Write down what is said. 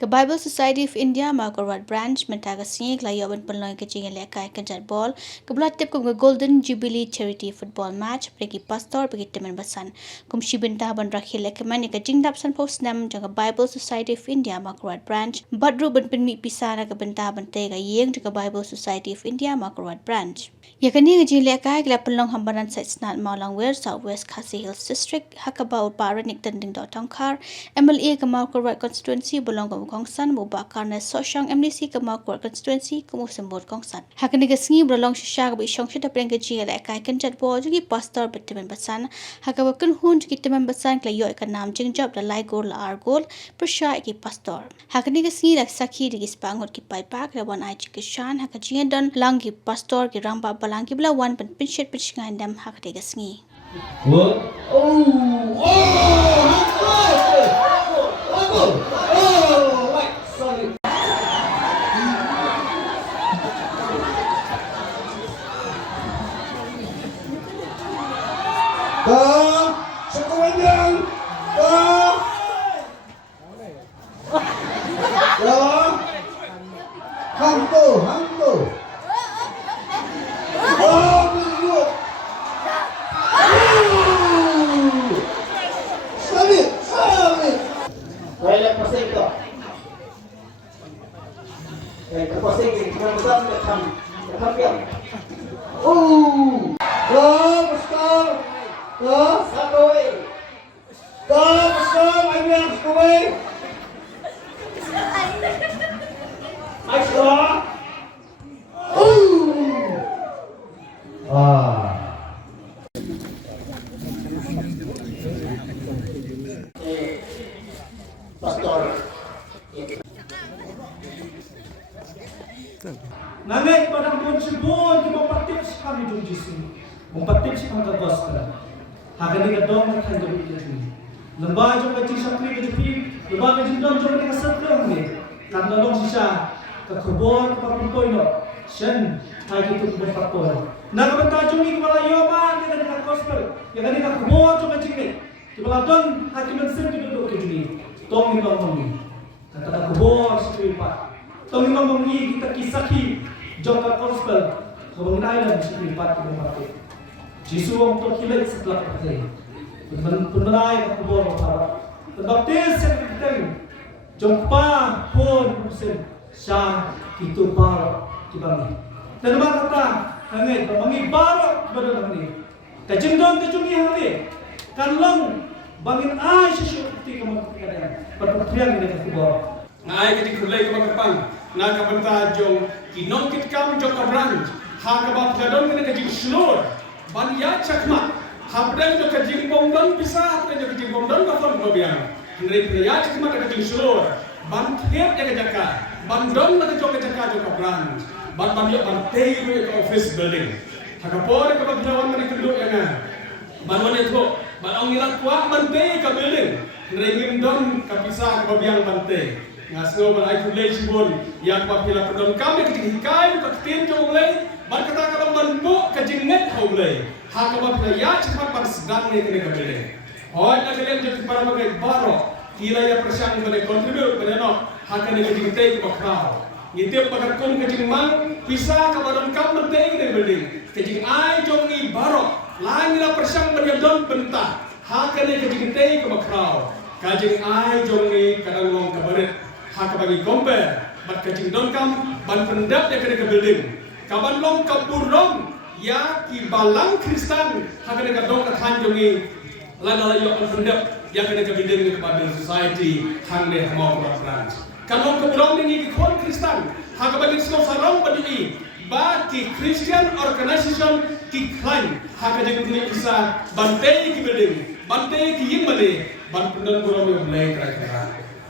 Ke Bible Society of India Makorwat branch mentaga sing la yoban penlong ke jing ialehkai kynjatbol ke bulat tip kum Golden Jubilee Charity Football Match pergi pastor pergi Tymmen basan kum shibintah ban rakhil lekeman ke jing dapsan post nam jaga Bible Society of India Makorwat branch badru ban penmi pisana ke bentah bante ga yeng jaga Bible Society of India Makorwat branch yakani ke jing ialehkai ke penlong hambaran site snat Maulang Wear South West Khasi Hills District hakaba upara nik tending tongkar MLA ke Makorwat constituency belong Kongsan mubakar na sosyang MDC ke Makorwat constituency kumu sembut kongsan. Hakani ke sengi berlong shisha ke Shongshit apeng ke jing ialehkai kynjatbol jugi pastor Tymmen basan hakaba kun jugi Tymmen basan ke yo ke nam jing job da lai gol la ar gol persya ke pastor. Hakani ke sengi lak sakhi di spangot ki pai pak da wan ai ke shan hak jing don lang ki pastor ki ramba balang ki bla wan pen pinchet pinchingan dam hakati ke sengi. Nangai padang pun sebon ke mempatip sekali dong jisu, mempatip sekali gospel. Hakan ni kadang nak hidup ini. Lembah jom kecil sakri kejupi, lembah kecil dong jom kita setrong ni. Karena dong sisa kekebor kepapitoi no, sen hari itu berpapor. Nak bentar jom ni kepala yoman kita nak gospel, yang kali nak kebor jom kecil ni. Kepala dong hati mensen kita duduk kejupi, dong ni dong ni. Kata kebor sekali pak. Tong ni ngomong ni kita kisaki jongkar gospel ngomong island sekali pat kita Jisu wong to kilat setelah kerja penberai ke kubur para baptis sekali jompa pun musim syah itu par kibami dan apa kata hangai bangi bar kepada ni kajendon kejungi hari kanlong bangin ai sesuatu kamu kadang perputrian di kubur ngai ketik kulai ke bakapang na kabanta jong kinongkit kam jong kabrang ha kabap jadon kene kajing slur ban ya chakma habdan jo kajing bomdon bisa habdan jo kajing bomdon ka fon probiang ndre ya chakma kajing slur ban thiet ya kajaka ban don na jo kajaka jo kabrang ban yo ban tei ke office building ha kapore ka baglawan kene keduk ya na ban wane tho ban ong irak kwa ban tei ka building ndre ngimdon ka bisa ka probiang ban tei ngasno balai kulai sibon yang papila pedon kami kejing hikai ka tin jo mulai ban kata ka ban bo kejing net ho mulai ha ka papila ya cepat ban sedang ni kene kabele hoy na kalian jo para magai baro kila ya persyang bane contribute bane no ha ka ni kejing tei ka krau ngitip pagar kun kejing mang bisa ka badon kam mentei ni building kejing ai jo ni baro lain la persyang bane don bentah ha ka ni kejing tei ka krau kajing ai jo ni kadang long kabaret hak bagi komper, bat kacing dongkam, ban pendap ya kena ke building, kaban long kapurong, ya ki balang Kristen, hak kena ke dong kathan jongi, lana yo pendap ya kena ke building ke Bible Society, hang deh mau ke branch. Kalau kapurong ni ki kon Kristen, hak bagi semua sarong badi, ba ki Christian organization ki klaim, hak kena ke bisa bantai ki building, bantai ki yimale, ban pendap kurang yo mulai kira-kira.